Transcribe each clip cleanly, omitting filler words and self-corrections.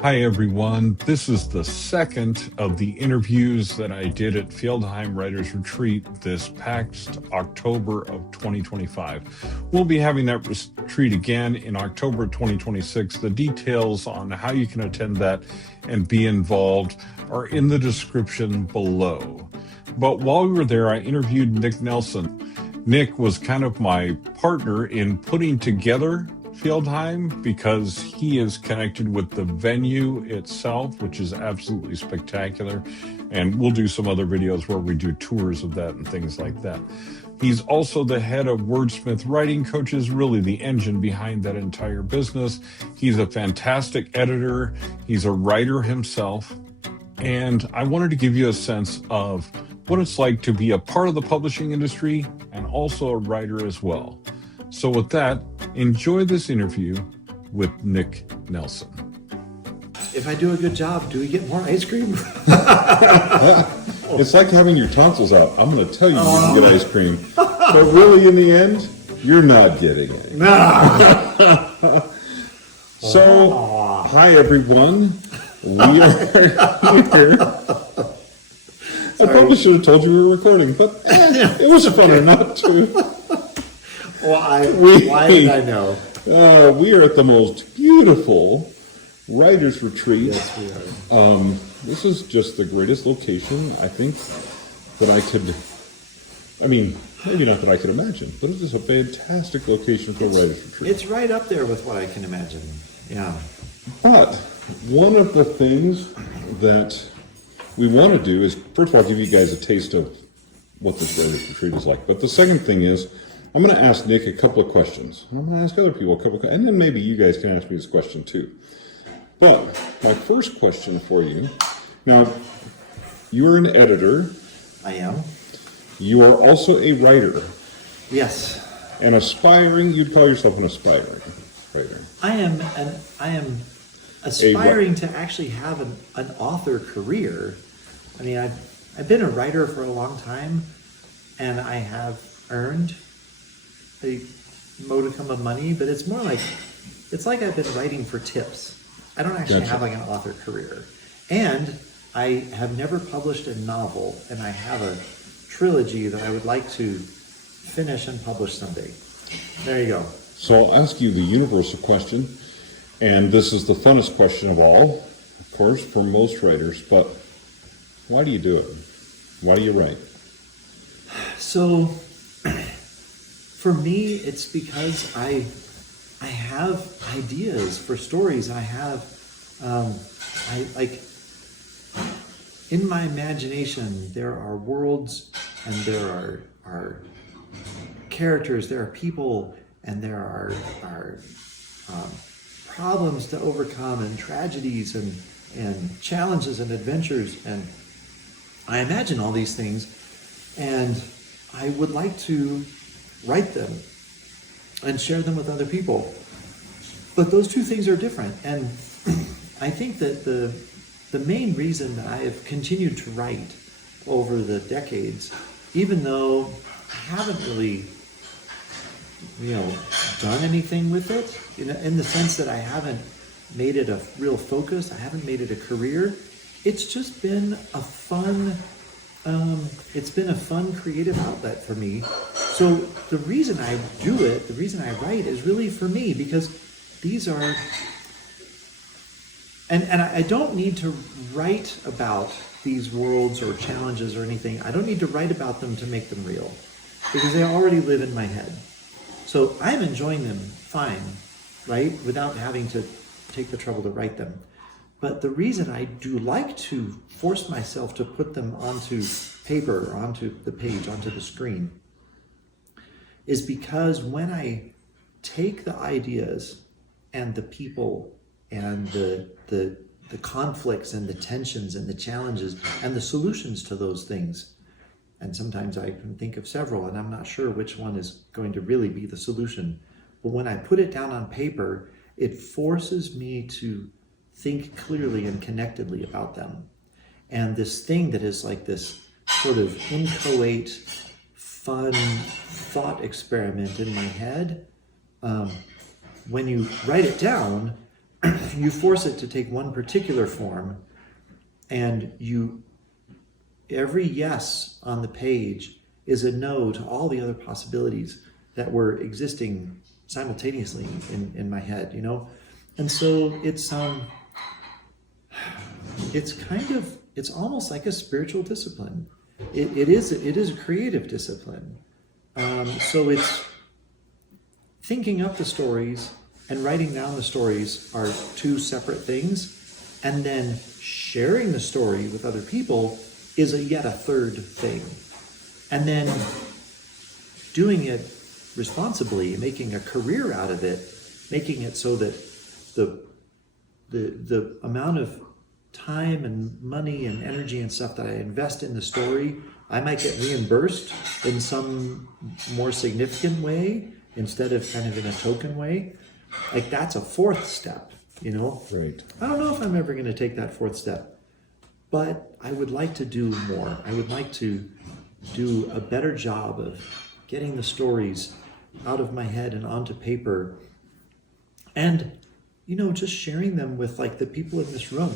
Hi, everyone. This is the second of the interviews that I did at Fjeldheim Writers Retreat this past October of 2025. We'll be having that retreat again in October 2026. The details on how you can attend that and be involved are in the description below. But while we were there, I interviewed Nic Nelson. Nic was kind of my partner in putting together Fjeldheim because he is connected with the venue itself, which is absolutely spectacular. And we'll do some other videos where we do tours of that and things like that. He's also the head of Wordsmith Writing Coaches, really the engine behind that entire business. He's a fantastic editor. He's a writer himself. And I wanted to give you a sense of what it's like to be a part of the publishing industry and also a writer as well. So with that, enjoy this interview with Nic Nelson. If I do a good job, do we get more ice cream? It's like having your tonsils out. I'm going to tell you you can get ice cream, but really in the end, you're not getting it. So, hi everyone. We are here. I probably should have told you we were recording, but it was fun enough to. Why did I know? We are at the most beautiful writers retreat. Yes, we are. This is just the greatest location I think that I could. I mean, maybe not that I could imagine, but it is a fantastic location for a writers retreat. It's right up there with what I can imagine. Yeah. But one of the things that we want to do is, first of all, give you guys a taste of what this writers retreat is like. But the second thing is, I'm going to ask Nic a couple of questions. I'm going to ask other people a couple of questions, and then maybe you guys can ask me this question too. But my first question for you, now, you're an editor. I am. You are also a writer. Yes. An aspiring, you'd call yourself an aspiring writer. I am aspiring to actually have an author career. I mean, I've been a writer for a long time, and I have earned a modicum of money, but it's more like, it's like I've been writing for tips. I don't actually have like an author career. And I have never published a novel, and I have a trilogy that I would like to finish and publish someday. There you go. So I'll ask you the universal question, and this is the funnest question of all, of course, for most writers, but why do you do it? Why do you write? So, for me, it's because I have ideas for stories. I have, in my imagination, there are worlds, and there are characters, there are people, and there are problems to overcome, and tragedies, and challenges, and adventures, and I imagine all these things, and I would like to write them and share them with other people. But those two things are different, and I think that the main reason that I have continued to write over the decades, even though I haven't really, done anything with it, in the sense that I haven't made it a real focus, I haven't made it a career, it's just been a fun creative outlet for me. So the reason I do it, the reason I write, is really for me, because these are, and I don't need to write about these worlds or challenges or anything. I don't need to write about them to make them real, because they already live in my head. So I'm enjoying them fine, right, without having to take the trouble to write them. But the reason I do like to force myself to put them onto paper, onto the page, onto the screen, is because when I take the ideas and the people and the conflicts and the tensions and the challenges and the solutions to those things, and sometimes I can think of several and I'm not sure which one is going to really be the solution, but when I put it down on paper, it forces me to think clearly and connectedly about them. And this thing that is like this sort of inchoate, fun thought experiment in my head, when you write it down, you force it to take one particular form, and every yes on the page is a no to all the other possibilities that were existing simultaneously in my head, And so it's almost like a spiritual discipline. It is a creative discipline. So it's thinking up the stories and writing down the stories are two separate things, and then sharing the story with other people is yet a third thing. And then doing it responsibly, making a career out of it, making it so that the amount of time and money and energy and stuff that I invest in the story, I might get reimbursed in some more significant way instead of kind of in a token way. Like, that's a fourth step, Right. I don't know if I'm ever going to take that fourth step, but I would like to do more. I would like to do a better job of getting the stories out of my head and onto paper, and just sharing them with like the people in this room,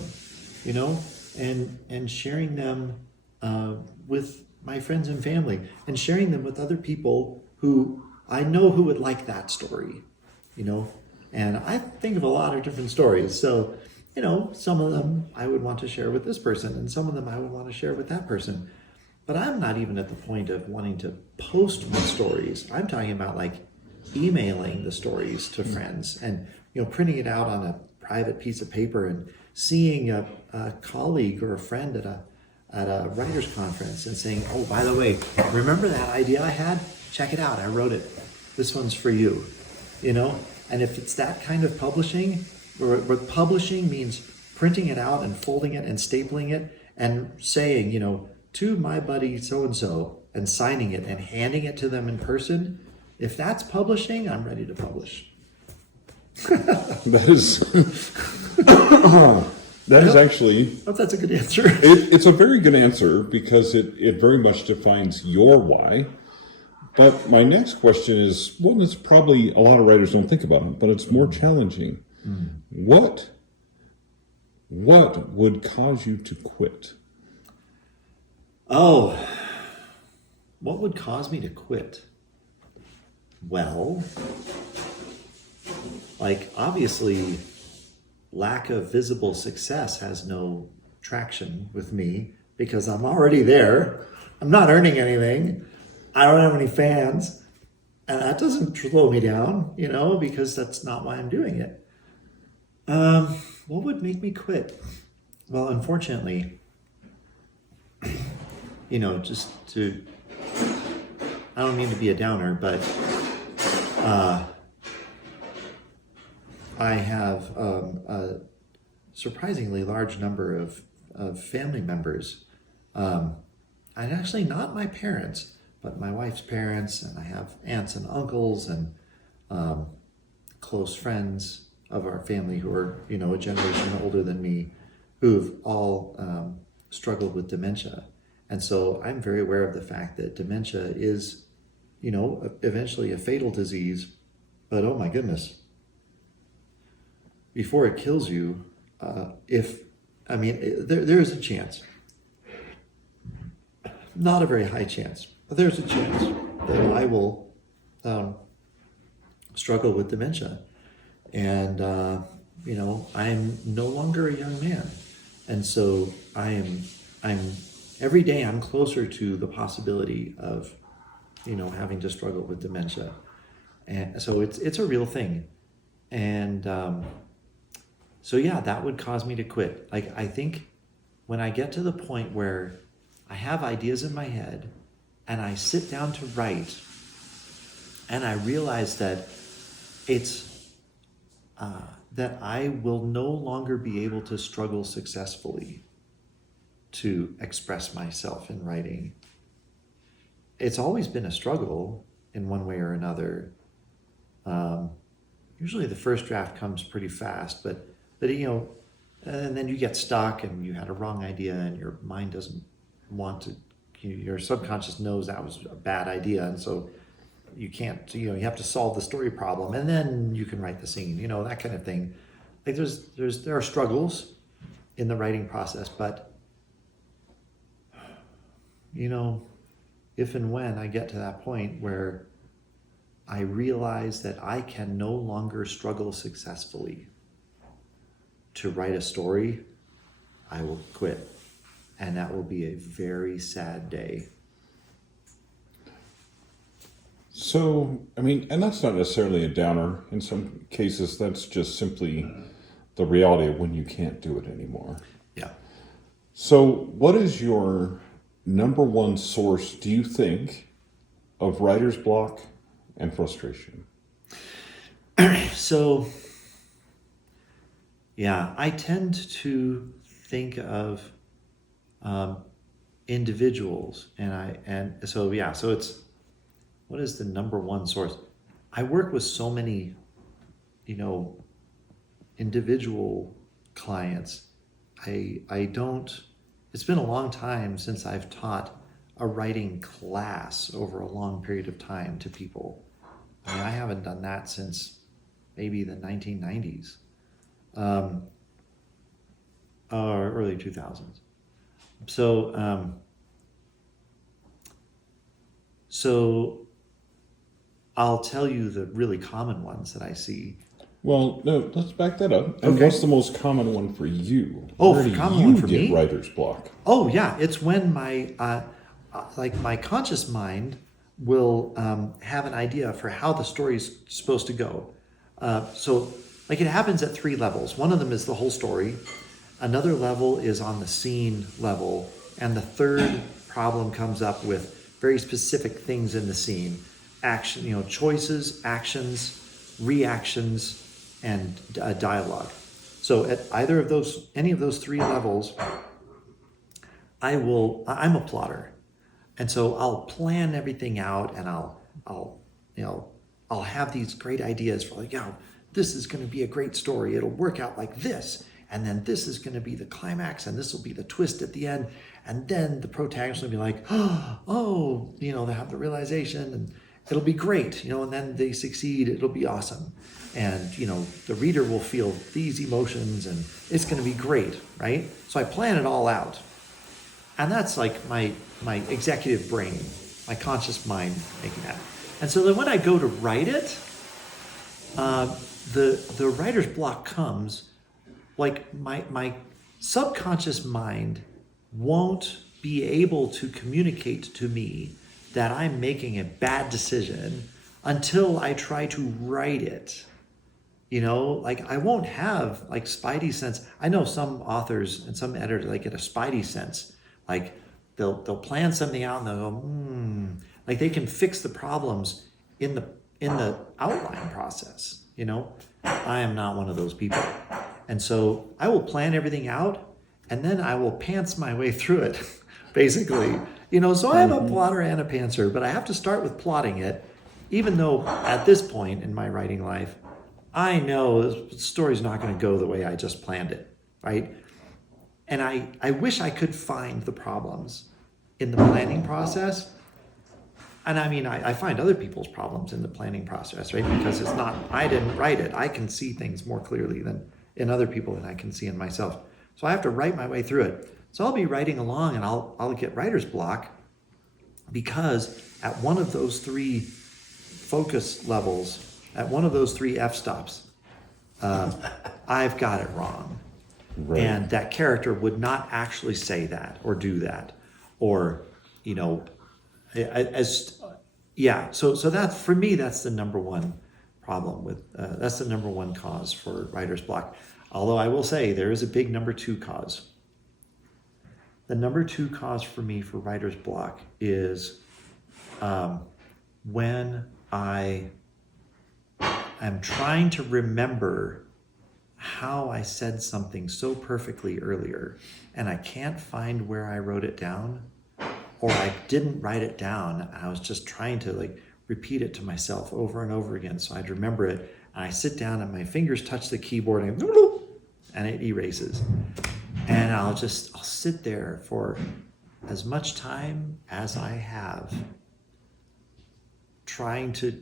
and sharing them with my friends and family, and sharing them with other people who I know who would like that story, and I think of a lot of different stories. So, some of them I would want to share with this person, and some of them I would want to share with that person. But I'm not even at the point of wanting to post my stories. I'm talking about like emailing the stories to friends and, printing it out on a private piece of paper and seeing a colleague or a friend at a writer's conference and saying, oh, by the way, remember that idea I had? Check it out. I wrote it. This one's for you, And if it's that kind of publishing, where publishing means printing it out and folding it and stapling it and saying, to my buddy so-and-so, and signing it and handing it to them in person, if that's publishing, I'm ready to publish. That is actually... That's a good answer. It's a very good answer because it very much defines your why. But my next question is, well, it's probably a lot of writers don't think about it, but it's more challenging. What would cause you to quit? Oh, what would cause me to quit? Well, obviously, lack of visible success has no traction with me because I'm already there. I'm not earning anything. I don't have any fans. And that doesn't slow me down, because that's not why I'm doing it. What would make me quit? Well, unfortunately, I don't mean to be a downer, but I have a surprisingly large number of family members. And actually not my parents, but my wife's parents, and I have aunts and uncles and close friends of our family who are, a generation older than me, who've all struggled with dementia. And so I'm very aware of the fact that dementia is, eventually a fatal disease. But oh my goodness, before it kills you, there is a chance. Not a very high chance, but there's a chance that I will struggle with dementia. And, I'm no longer a young man. And so I'm every day I'm closer to the possibility of, having to struggle with dementia. And so it's a real thing. And so yeah, that would cause me to quit. I think when I get to the point where I have ideas in my head and I sit down to write and I realize that it's that I will no longer be able to struggle successfully to express myself in writing. It's always been a struggle in one way or another. Usually the first draft comes pretty fast, but and then you get stuck and you had a wrong idea and your mind doesn't want to, your subconscious knows that was a bad idea, and so you can't, you have to solve the story problem and then you can write the scene, that kind of thing. like there are struggles in the writing process, but if and when I get to that point where I realize that I can no longer struggle successfully to write a story, I will quit. And that will be a very sad day. So, and that's not necessarily a downer. In some cases, that's just simply the reality of when you can't do it anymore. Yeah. So, what is your number one source, do you think, of writer's block and frustration? So, yeah, I tend to think of individuals, so it's, what is the number one source? I work with so many, individual clients. I don't, it's been a long time since I've taught a writing class over a long period of time to people. I haven't done that since maybe the 1990s, or early 2000s. So I'll tell you the really common ones that I see. Well, no, let's back that up. And Okay. what's the most common one for you? Oh, Where the do common you one for get me? writer's block? Oh yeah, it's when my conscious mind will have an idea for how the story's supposed to go. So it happens at 3 levels. One of them is the whole story. Another level is on the scene level, and the third problem comes up with very specific things in the scene: action, choices, actions, reactions, and dialogue. So at any of those 3 levels, I'm a plotter. And so I'll plan everything out, and I'll have these great ideas for this is going to be a great story. It'll work out like this. And then this is going to be the climax, and this will be the twist at the end. And then the protagonist will be like, oh, they have the realization, and it'll be great, and then they succeed. It'll be awesome. And, the reader will feel these emotions, and it's going to be great, right? So I plan it all out. And that's like my executive brain, my conscious mind making that. And so then when I go to write it, the writer's block comes, my subconscious mind won't be able to communicate to me that I'm making a bad decision until I try to write it. I won't have spidey sense. I know some authors and some editors get a spidey sense. They'll plan something out and they'll go, they can fix the problems in the outline process. I am not one of those people. And so I will plan everything out, and then I will pants my way through it, basically. So I'm a plotter and a pantser, but I have to start with plotting it, even though at this point in my writing life, I know the story's not going to go the way I just planned it, right? And I wish I could find the problems in the planning process. And I find other people's problems in the planning process, right? Because it's not, I didn't write it. I can see things more clearly than in other people than I can see in myself. So I have to write my way through it. So I'll be writing along, and I'll get writer's block because at one of those 3 focus levels, at one of those 3 f-stops, I've got it wrong. Right. And that character would not actually say that or do that, or So that, for me, that's the number one problem with. That's the number one cause for writer's block. Although I will say there is a big number 2 cause. The number 2 cause for me for writer's block is when I am trying to remember how I said something so perfectly earlier, and I can't find where I wrote it down, or I didn't write it down. I was just trying to repeat it to myself over and over again so I'd remember it. And I sit down and my fingers touch the keyboard and it erases. And I'll sit there for as much time as I have trying to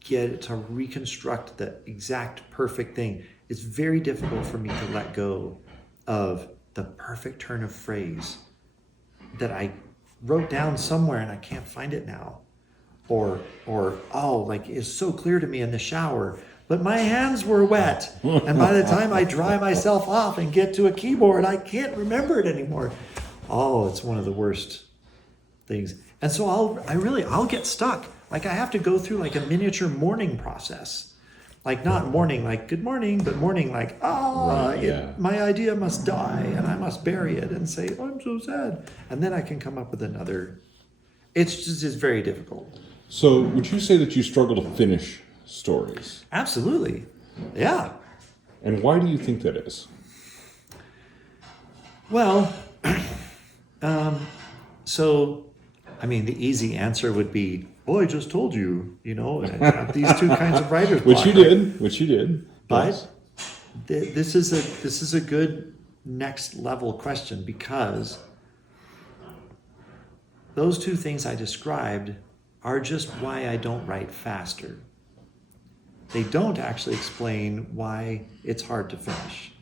get it to reconstruct the exact perfect thing. it's very difficult for me to let go of the perfect turn of phrase that I wrote down somewhere and I can't find it now. Or oh, like it's so clear to me in the shower, but my hands were wet. And by the time I dry myself off and get to a keyboard, I can't remember it anymore. Oh, it's one of the worst things. And so I'll get stuck. Like I have to go through like a miniature mourning process. Like not mourning like good morning, but mourning like, my idea must die and I must bury it and say, oh, I'm so sad. And then I can come up with another. It's very difficult. So would you say that you struggle to finish stories? Absolutely. Yeah. And why do you think that is? Well, so, I mean, the easy answer would be, oh, I just told you, I have these two kinds of writer's block. Which you did. But this is a good next level question, because those two things I described are just why I don't write faster. They don't actually explain why it's hard to finish.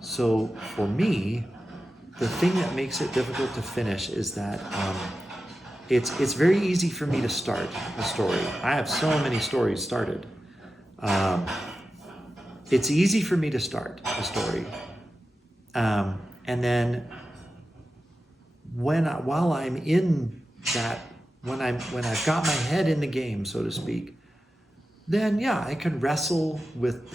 So for me, the thing that makes it difficult to finish is that it's very easy for me to start a story. I have so many stories started. It's easy for me to start a story. And then while I'm in that, when I've got my head in the game, so to speak, then I can wrestle with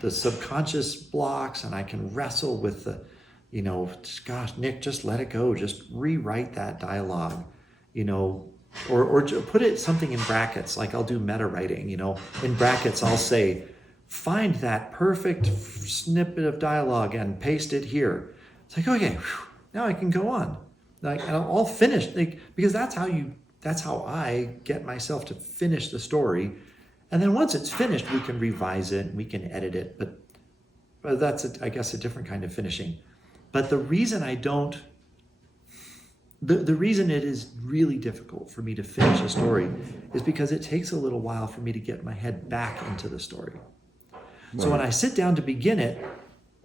the subconscious blocks, and I can wrestle with the, gosh, Nick, just let it go, just rewrite that dialogue, or put it something in brackets, like I'll do meta writing, in brackets I'll say, find that perfect snippet of dialogue and paste it here. It's like, okay, now I can go on. Like I'll finish, because that's how I get myself to finish the story. And then once it's finished, we can revise it, we can edit it, but that's, I guess, a different kind of finishing. But the reason the reason it is really difficult for me to finish a story is because it takes a little while for me to get my head back into the story. Right. So when I sit down to begin it,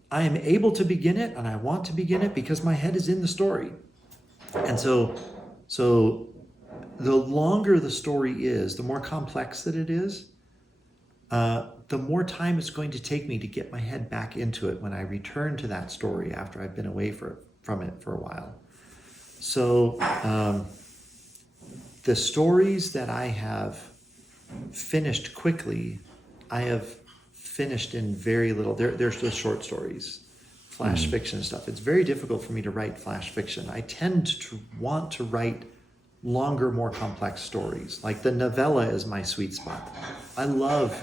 I am able to begin it, and I want to begin it because my head is in the story. And so the longer the story is, the more complex that it is, the more time it's going to take me to get my head back into it when I return to that story after I've been away from it for a while. So the stories that I have finished quickly, I have finished in very little. They're just short stories, flash fiction stuff. It's very difficult for me to write flash fiction. I tend to want to write longer, more complex stories. Like the novella is my sweet spot. I love,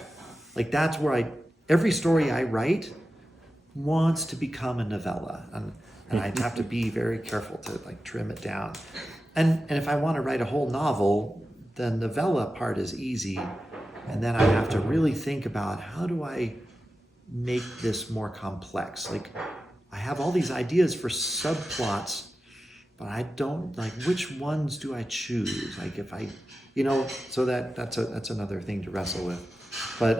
that's where every story I write wants to become a novella. And I'd have to be very careful to trim it down. And if I want to write a whole novel, the novella part is easy. And then I have to really think about, how do I make this more complex? I have all these ideas for subplots, but I don't, which ones do I choose? If I, so that's another thing to wrestle with. But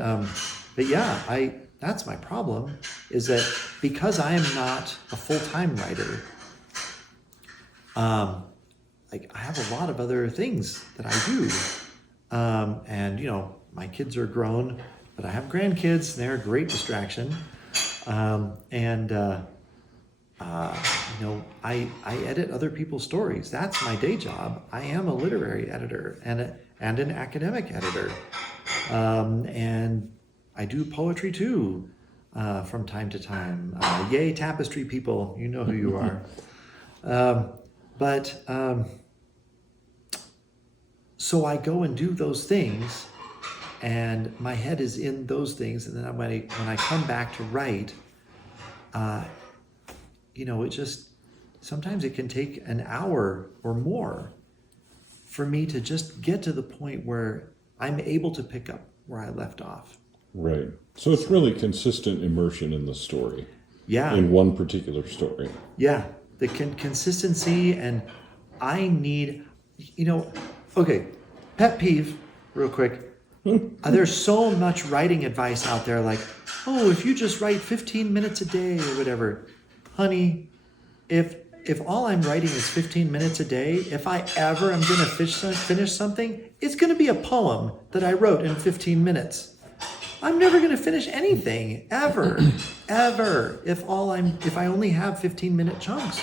yeah, that's my problem, is that because I am not a full-time writer, I have a lot of other things that I do. And, my kids are grown, but I have grandkids, and they're a great distraction. I edit other people's stories. That's my day job. I am a literary editor and an academic editor. And I do poetry too, from time to time. Yay, tapestry people, you know who you are. So I go and do those things, and my head is in those things. And then when I come back to write, it just, sometimes it can take an hour or more for me to just get to the point where I'm able to pick up where I left off. Right. So it's really consistent immersion in the story. Yeah. In one particular story. Yeah. The consistency, and I need, okay, pet peeve, real quick. There's so much writing advice out there like, oh, if you just write 15 minutes a day or whatever. Honey, if all I'm writing is 15 minutes a day, if I ever am going to finish something, it's going to be a poem that I wrote in 15 minutes. I'm never going to finish anything ever, ever, if I only have 15-minute chunks,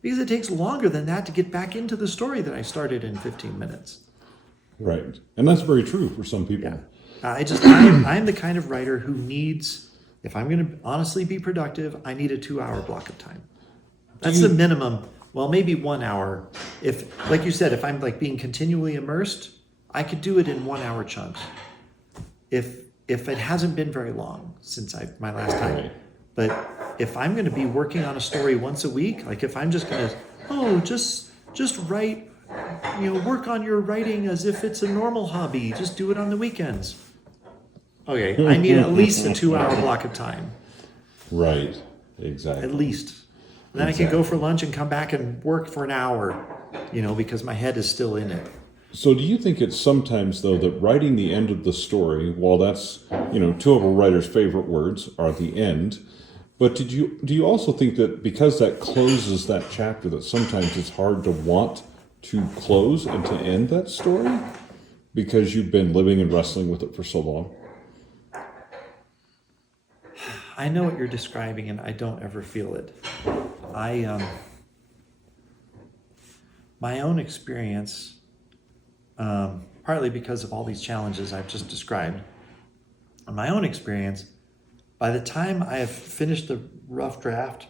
because it takes longer than that to get back into the story that I started in 15 minutes. Right. And that's very true for some people. Yeah. I'm the kind of writer who needs, if I'm going to honestly be productive, I need a 2-hour block of time. That's the minimum. Well, maybe 1 hour. If, like you said, if I'm like being continually immersed, I could do it in 1-hour chunks. If it hasn't been very long since my last time. Right. But if I'm going to be working on a story once a week, like if I'm just going to, just write, work on your writing as if it's a normal hobby. Just do it on the weekends. Okay, I need at least a 2-hour block of time. Right. Exactly. At least. Then I can go for lunch and come back and work for an hour, because my head is still in it. So do you think it's sometimes, though, that writing the end of the story, while that's, two of a writer's favorite words are the end, but do you also think that because that closes that chapter, that sometimes it's hard to want to close and to end that story because you've been living and wrestling with it for so long? I know what you're describing, and I don't ever feel it. My own experience, partly because of all these challenges I've just described, in my own experience, by the time I have finished the rough draft,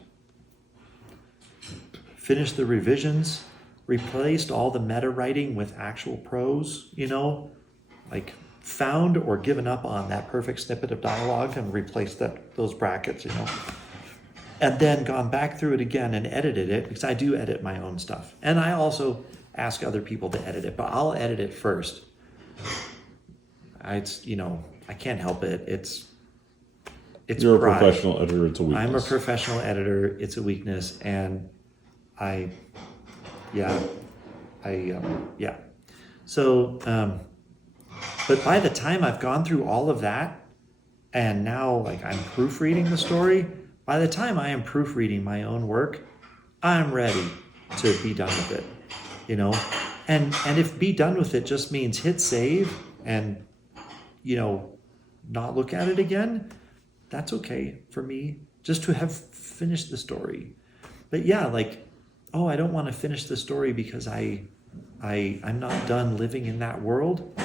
finished the revisions, replaced all the meta writing with actual prose, like found or given up on that perfect snippet of dialogue and replaced those brackets, and then gone back through it again and edited it, because I do edit my own stuff. And I also ask other people to edit it, but I'll edit it first. I can't help it. It's You're pride. a professional editor, it's a weakness. I'm a professional editor, it's a weakness, and So, but by the time I've gone through all of that, and now like I'm proofreading the story, by the time I am proofreading my own work, I'm ready to be done with it, and if be done with it just means hit save and, not look at it again, that's okay for me, just to have finished the story. But yeah, I don't want to finish the story because I'm not done living in that world.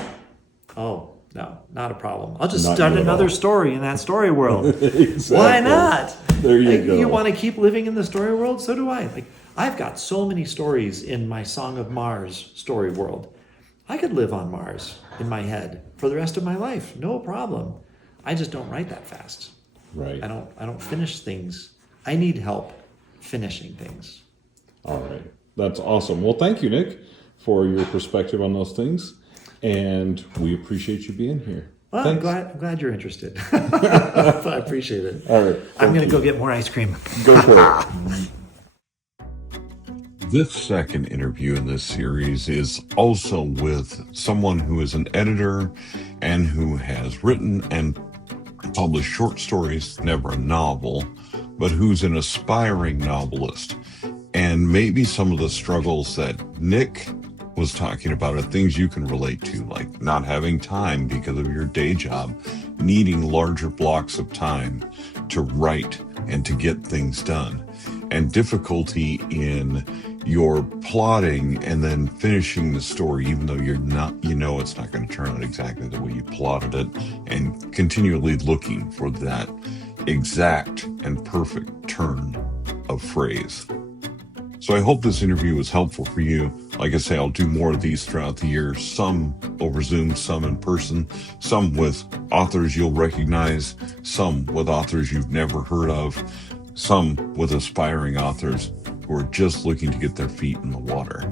Oh, no, not a problem. I'll just start another story in that story world. Exactly. Why not? There you go. You want to keep living in the story world? So do I. I've got so many stories in my Song of Mars story world. I could live on Mars in my head for the rest of my life. No problem. I just don't write that fast. Right. I don't finish things. I need help finishing things. All right. That's awesome. Well, thank you, Nic, for your perspective on those things. And we appreciate you being here. Well, I'm glad you're interested. I appreciate it. All right. I'm going to go get more ice cream. Go for it. This second interview in this series is also with someone who is an editor and who has written and published short stories, never a novel, but who's an aspiring novelist. And maybe some of the struggles that Nic was talking about are things you can relate to, like not having time because of your day job, needing larger blocks of time to write and to get things done, and difficulty in your plotting and then finishing the story, even though you're not, it's not going to turn out exactly the way you plotted it, and continually looking for that exact and perfect turn of phrase. So I hope this interview was helpful for you. Like I say, I'll do more of these throughout the year, some over Zoom, some in person, some with authors you'll recognize, some with authors you've never heard of, some with aspiring authors who are just looking to get their feet in the water.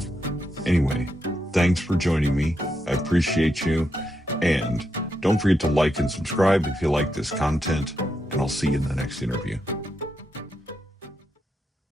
Anyway, thanks for joining me. I appreciate you. And don't forget to like and subscribe if you like this content, and I'll see you in the next interview.